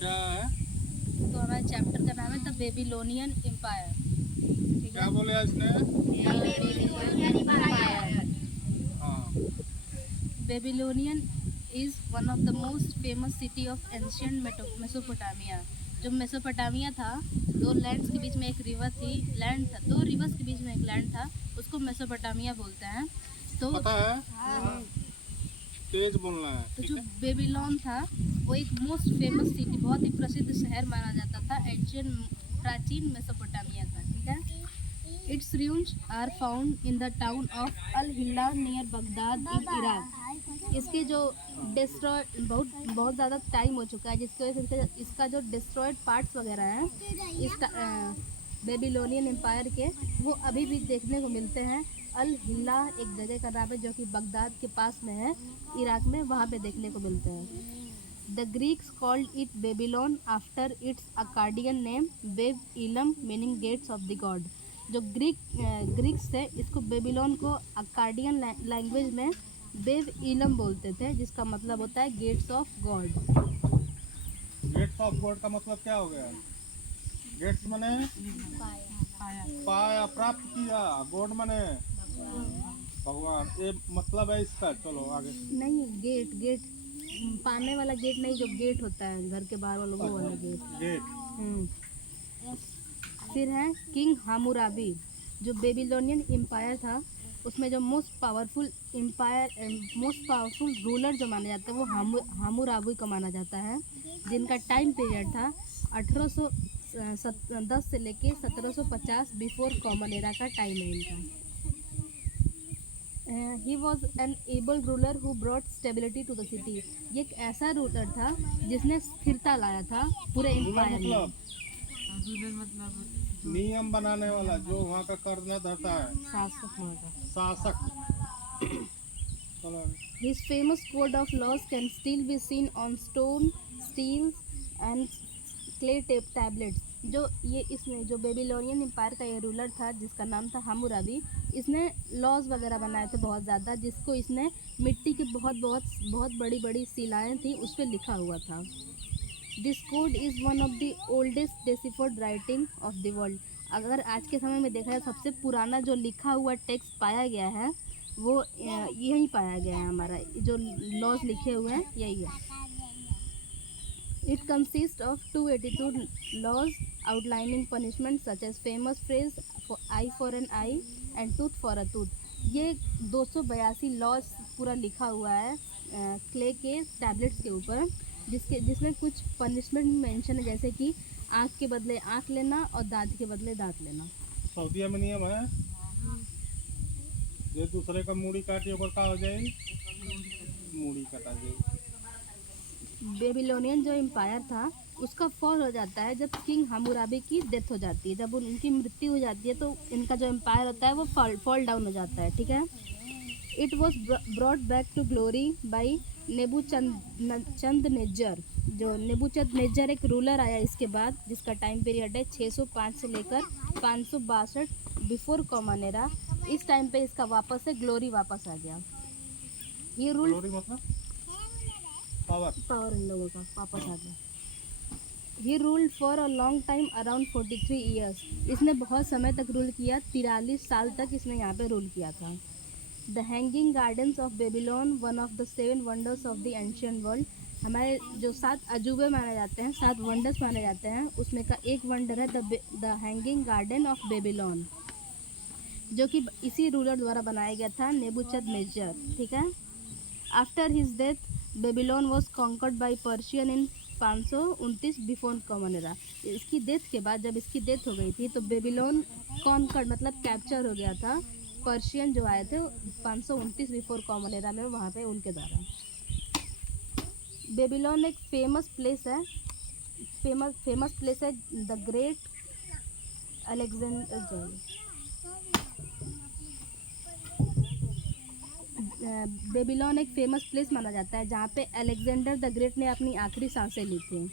क्या है? तो हमारे चैप्टर का नाम है द बेबीलोनियन एम्पायर। ठीक क्या है, बोले इसने? हाँ। Babylonian is one of the most famous city of ancient Mesopotamia. जो मेसोपोटामिया था, दो लैंड्स के बीच में एक रिवर थी, लैंड था, दो रिवर्स के बीच में एक लैंड था, उसको मेसोपोटामिया बोलते हैं। तो पता है? तेज बोलना है, तो ठीक जो है? बेबीलोन था वो एक मोस्ट फेमस सिटी, बहुत ही प्रसिद्ध शहर माना जाता था एंशियंट प्राचीन मेसोपोटामिया का। ठीक है, its ruins are found in the town of Al Hilla near Baghdad in Iraq. इसके जो डिस्ट्रॉय बहुत ज़्यादा टाइम हो चुका है, जिसकी वजह से इसका जो डिस्ट्रॉयड पार्ट्स वगैरह हैं इस बेबीलोनियन एम्पायर के, वो अभी भी देखने को मिलते हैं। अल हिल्ला एक जगह का नाम है जो कि बगदाद के पास में है, इराक में, वहाँ पे देखने को मिलते हैं। The Greeks called it Babylon after its Akkadian name Bab Ilim meaning gates of the god. जो ग्रीक्स थे इसको बेबीलोन को अकार्डियन लैंग्वेज में बेब इलम बोलते थे, जिसका मतलब होता है gates of God. Gates of God का मतलब क्या हो गया? गेट्स मने पाया, प्राप्त किया। गॉड मने भगवान, ये मतलब है इसका। चलो आगे। नहीं, गेट गेट पाने वाला गेट नहीं, जो गेट होता है घर के बाहर वाला, वो वाला गेट। गेट। फिर है किंग हामुराबी। जो बेबीलोनियन एम्पायर था उसमें जो मोस्ट पावरफुल रूलर जो माना जाता है वो हामुराबी को माना जाता है, जिनका टाइम पीरियड था 1810 से लेके 1750 बिफोर कॉमन एरा का टाइम है इनका। He was an able ruler who brought stability to the city. ये एक ऐसा रूलर था जिसने स्थिरता लाया था पूरे एम्पायर में। मतलब नियम बनाने वाला, जो वहाँ का कर्ज धरता है, शासक। चलो। His famous code of laws can still be seen on stone, steels and clay tablets। जो ये इसने जो बेबीलोनियन एम्पायर का ये रूलर था जिसका नाम था हामुराबी, इसने लॉज वगैरह बनाए थे बहुत ज़्यादा, जिसको इसने मिट्टी की बहुत बड़ी बड़ी शिलाएँ थी उस पर लिखा हुआ था। This code is one of the oldest deciphered writing of the world. अगर आज के समय में देखा जाए सबसे पुराना जो लिखा हुआ टेक्स्ट पाया गया है वो यही पाया गया है, हमारा जो लॉज लिखे हुए हैं यही है। It consist of 282 laws outlining punishment such as famous phrase eye for an eye and tooth for a tooth. ये 282 लॉज पूरा लिखा हुआ है क्ले के टैबलेट्स के ऊपर, जिसमें कुछ पनिशमेंट मेंशन है, जैसे कि आँख के बदले आँख लेना और दांत के बदले दांत लेना। सऊदीया में नियम है, जो दूसरे का मूड़ी काटे ऊपर का हो जाए, मूड़ी कटा जाए। बेबीलोनियन जो एम्पायर था उसका फॉल हो जाता है जब किंग हामुराबी की डेथ हो जाती है। जब उनकी मृत्यु हो जाती है तो इनका जो एम्पायर होता है वो फॉल डाउन हो जाता है। ठीक है, it was brought back to glory by Nebuchadnezzar. जो नेबूचंदनेजर एक रूलर आया इसके बाद, जिसका टाइम पीरियड है 605 से लेकर 562 बिफोर कॉमन एरा। इस टाइम पे इसका वापस से ग्लोरी वापस आ गया। ये रूल मतलब पावर इन लोगों का वापस आ गया। He ruled for a long time around 43 years. इसने बहुत समय तक रूल किया, 43 साल तक इसने यहाँ पे रूल किया था। The hanging gardens of Babylon one of the 7 wonders of the ancient world. हमारे जो 7 अजूबे माने जाते हैं, 7 वंडर्स माने जाते हैं, उसमें का एक वंडर है the hanging garden of Babylon, जो कि इसी रूलर द्वारा बनाया गया था, नेबूचदनेस्सर। ठीक है, after his death Babylon was conquered by Persian in 529 before common era. इसकी डेथ के बाद, जब इसकी डेथ हो गई थी, तो बेबीलोन कॉन्कर्ड मतलब कैप्चर हो गया था, पर्शियन जो आए थे 529 बिफोर कॉमन एरा में, वहाँ पे उनके द्वारा। बेबीलोन एक फेमस प्लेस है द ग्रेट अलेक्जेंडर। बेबीलोन एक फेमस प्लेस माना जाता है जहाँ पे अलेक्जेंडर द ग्रेट ने अपनी आखिरी सांसें ली थी।